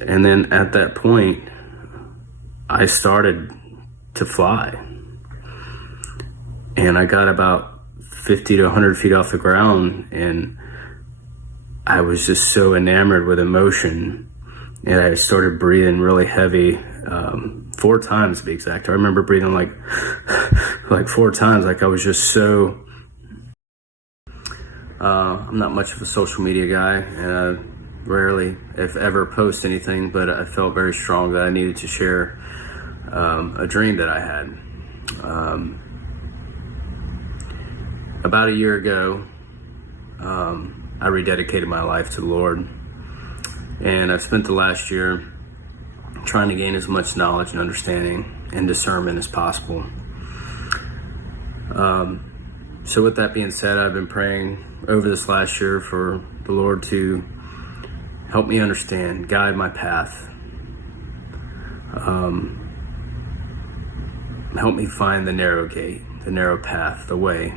And then at that point, I started to fly. And I got about 50 to 100 feet off the ground, and I was just so enamored with emotion. And I started breathing really heavy, 4 times to be exact. I remember breathing like 4 times. Like I was just so, I'm not much of a social media guy, and I rarely, if ever, post anything, but I felt very strong that I needed to share a dream that I had. About a year ago, I rededicated my life to the Lord, and I've spent the last year trying to gain as much knowledge and understanding and discernment as possible. So with that being said, I've been praying over this last year for the Lord to help me understand, guide my path, help me find the narrow gate, the narrow path, the way.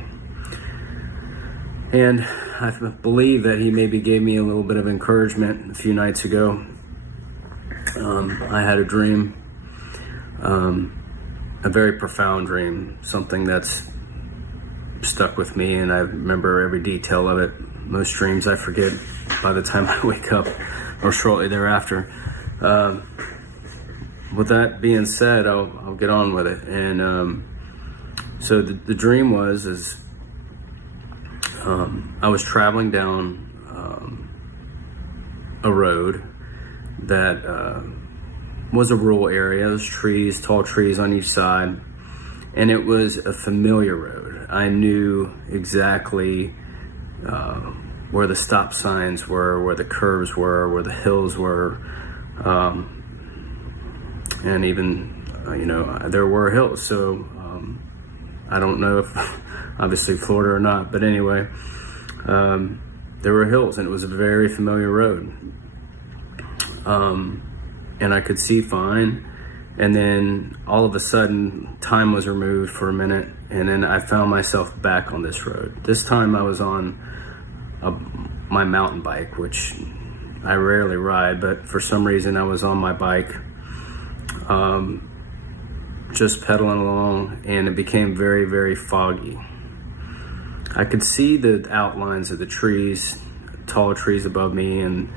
And I believe that he maybe gave me a little bit of encouragement a few nights ago. I had a dream, a very profound dream, something that's stuck with me, and I remember every detail of it. Most dreams I forget by the time I wake up or shortly thereafter. With that being said, I'll get on with it. And so the dream was I was traveling down a road that was a rural area. There's trees, tall trees on each side, and it was a familiar road. I knew exactly where the stop signs were, where the curves were, where the hills were, and even there were hills. So I don't know if obviously Florida or not, but anyway, there were hills, and it was a very familiar road. And I could see fine, and then all of a sudden time was removed for a minute, and then I found myself back on this road. This time I was on my mountain bike, which I rarely ride, but for some reason I was on my bike, just pedaling along, and it became very, very foggy. I could see the outlines of the trees, tall trees above me, and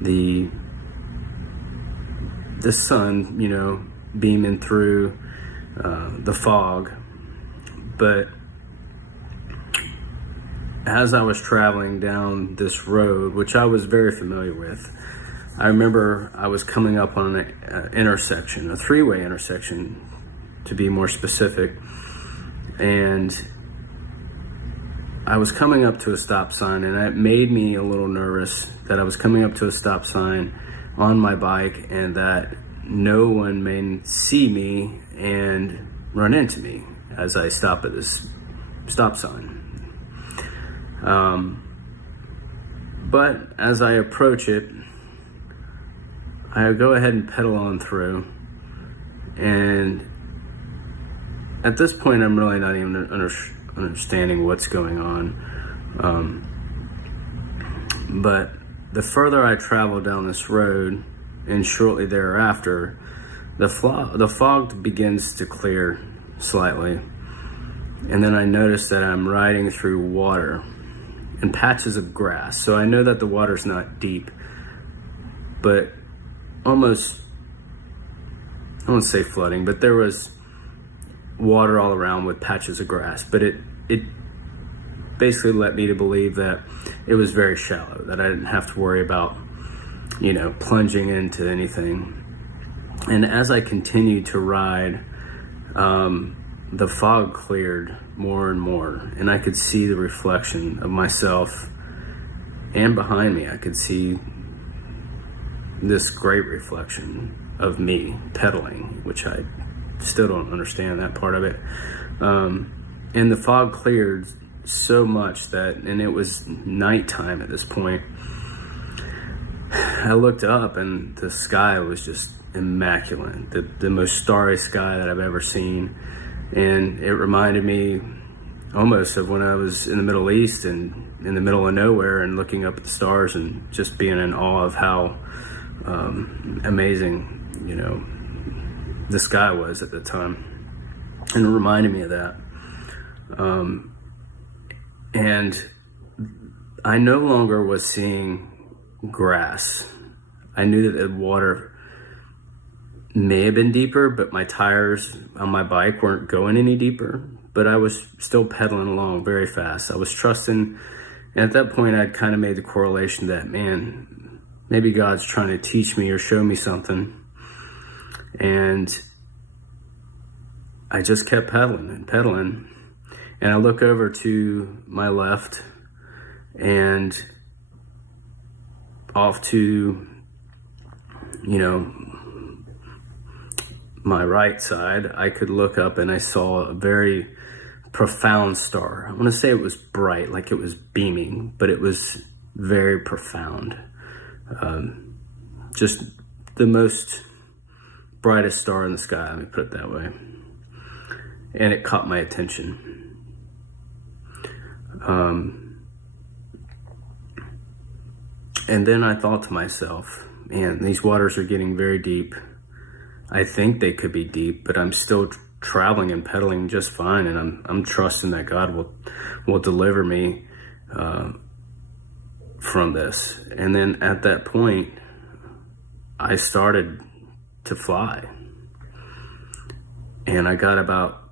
the sun, beaming through the fog. But as I was traveling down this road, which I was very familiar with, I remember I was coming up on an intersection, a 3-way intersection to be more specific, and I was coming up to a stop sign, and it made me a little nervous that I was coming up to a stop sign on my bike and that no one may see me and run into me as I stop at this stop sign. But as I approach it, I go ahead and pedal on through, and at this point I'm really not even understanding what's going on. But the further I travel down this road, and shortly thereafter, the fog begins to clear slightly. And then I notice that I'm riding through water and patches of grass. So I know that the water's not deep, but almost, I won't say flooding, but there was water all around with patches of grass. But it basically led me to believe that it was very shallow, that I didn't have to worry about, plunging into anything. And as I continued to ride, the fog cleared more and more, and I could see the reflection of myself, and behind me I could see this great reflection of me pedaling, which I still don't understand that part of it. And the fog cleared so much and it was nighttime at this point. I looked up and the sky was just immaculate, the most starry sky that I've ever seen. And it reminded me almost of when I was in the Middle East and in the middle of nowhere and looking up at the stars and just being in awe of how amazing, the sky was at the time. And it reminded me of that. And I no longer was seeing grass. I knew that the water may have been deeper, but my tires on my bike weren't going any deeper. But I was still pedaling along very fast. I was trusting. And at that point, I'd kind of made the correlation that, man, maybe God's trying to teach me or show me something. And I just kept pedaling and pedaling. And I look over to my left and off to, my right side, I could look up and I saw a very profound star. I want to say it was bright, like it was beaming, but it was very profound. Just the most brightest star in the sky, let me put it that way. And it caught my attention. And then I thought to myself, man, these waters are getting very deep. I think they could be deep, but I'm still traveling and pedaling just fine, and I'm trusting that God will deliver me from this. And then at that point, I started to fly, and I got about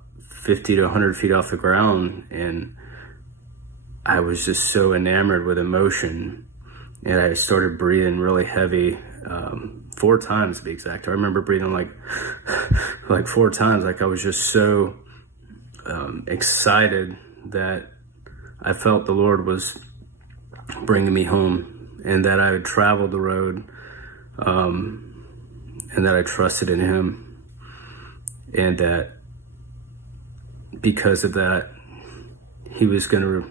50 to 100 feet off the ground, and I was just so enamored with emotion, and I started breathing really heavy, 4 times to be exact. I remember breathing like 4 times, like I was just so excited that I felt the Lord was bringing me home, and that I had traveled the road, and that I trusted in Him, and that because of that, He was going to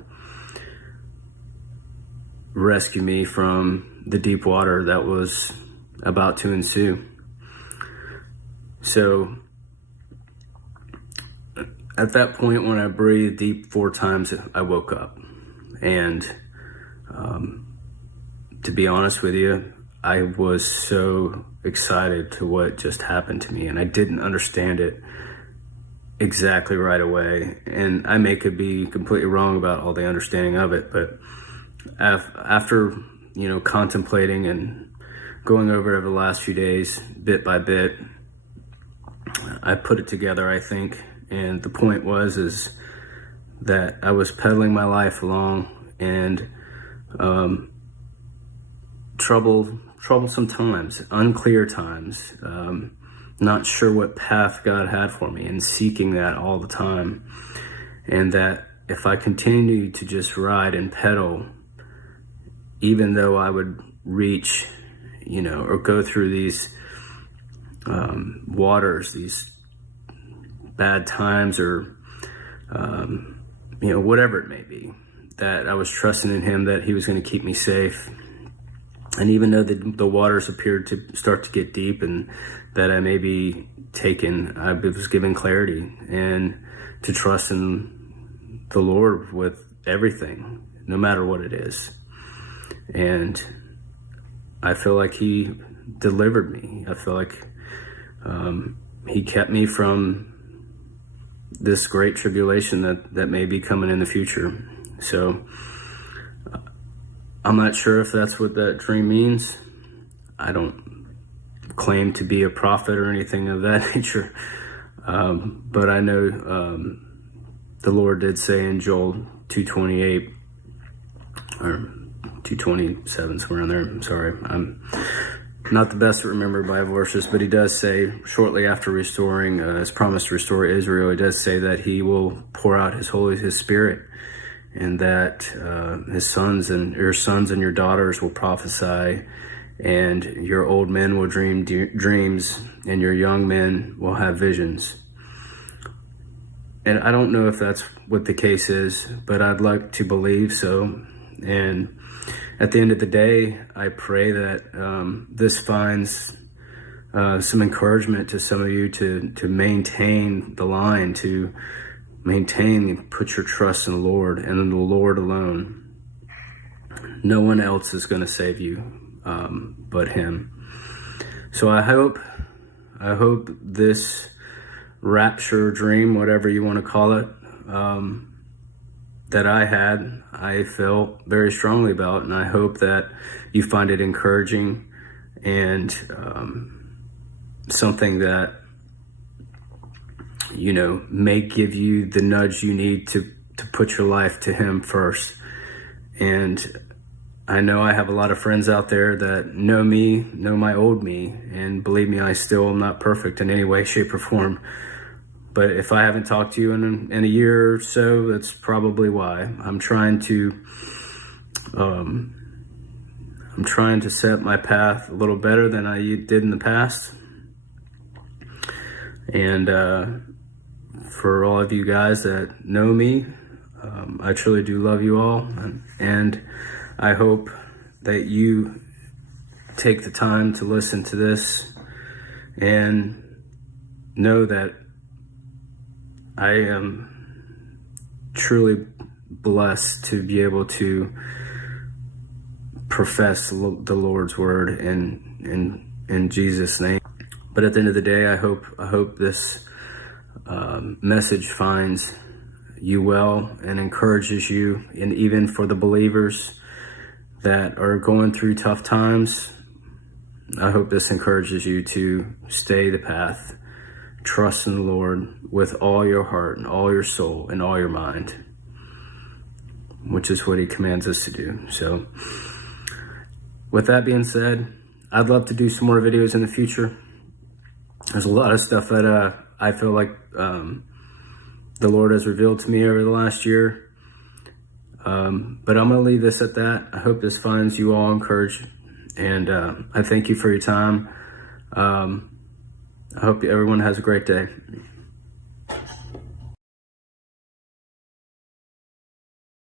rescue me from the deep water that was about to ensue. So at that point, when I breathed deep 4 times, I woke up. And to be honest with you, I was so excited to what just happened to me, and I didn't understand it exactly right away. And I could be completely wrong about all the understanding of it, but after contemplating and going over it over the last few days, bit by bit, I put it together, I think. And the point is that I was pedaling my life along, and troublesome times, unclear times, not sure what path God had for me, and seeking that all the time. And that if I continued to just ride and pedal, even though I would reach, or go through these waters, these bad times, or, whatever it may be, that I was trusting in Him, that He was going to keep me safe. And even though the waters appeared to start to get deep, and that I may be taken, I was given clarity and to trust in the Lord with everything, no matter what it is. And I feel like He delivered me. I feel like He kept me from this great tribulation that may be coming in the future. So I'm not sure if that's what that dream means. I don't claim to be a prophet or anything of that nature. But I know the Lord did say in Joel 2:28 or 2:27, somewhere around there. I'm sorry, I'm not the best at remembering Bible verses, but He does say shortly after restoring His promise to restore Israel, He does say that He will pour out His Spirit, and that His sons and your daughters will prophesy, and your old men will dream dreams, and your young men will have visions. And I don't know if that's what the case is, but I'd like to believe so. And at the end of the day, I pray that this finds some encouragement to some of you to maintain the line, to maintain and put your trust in the Lord and in the Lord alone. No one else is going to save you but Him. So I hope this rapture dream, whatever you want to call it, that I felt very strongly about, and I hope that you find it encouraging and something that, you know, may give you the nudge you need to put your life to Him first. And I know I have a lot of friends out there that know me, know my old me, and believe me, I still am not perfect in any way, shape, or form. But if I haven't talked to you in a year or so, that's probably why. I'm trying to set my path a little better than I did in the past. And for all of you guys that know me, I truly do love you all. And I hope that you take the time to listen to this and know that I am truly blessed to be able to profess the Lord's word in Jesus' name. But at the end of the day, I hope this message finds you well and encourages you, and even for the believers that are going through tough times, I hope this encourages you to stay the path. Trust in the Lord with all your heart and all your soul and all your mind, which is what He commands us to do. So with that being said, I'd love to do some more videos in the future. There's a lot of stuff that I feel like the Lord has revealed to me over the last year. But I'm going to leave this at that. I hope this finds you all encouraged. And I thank you for your time. I hope everyone has a great day.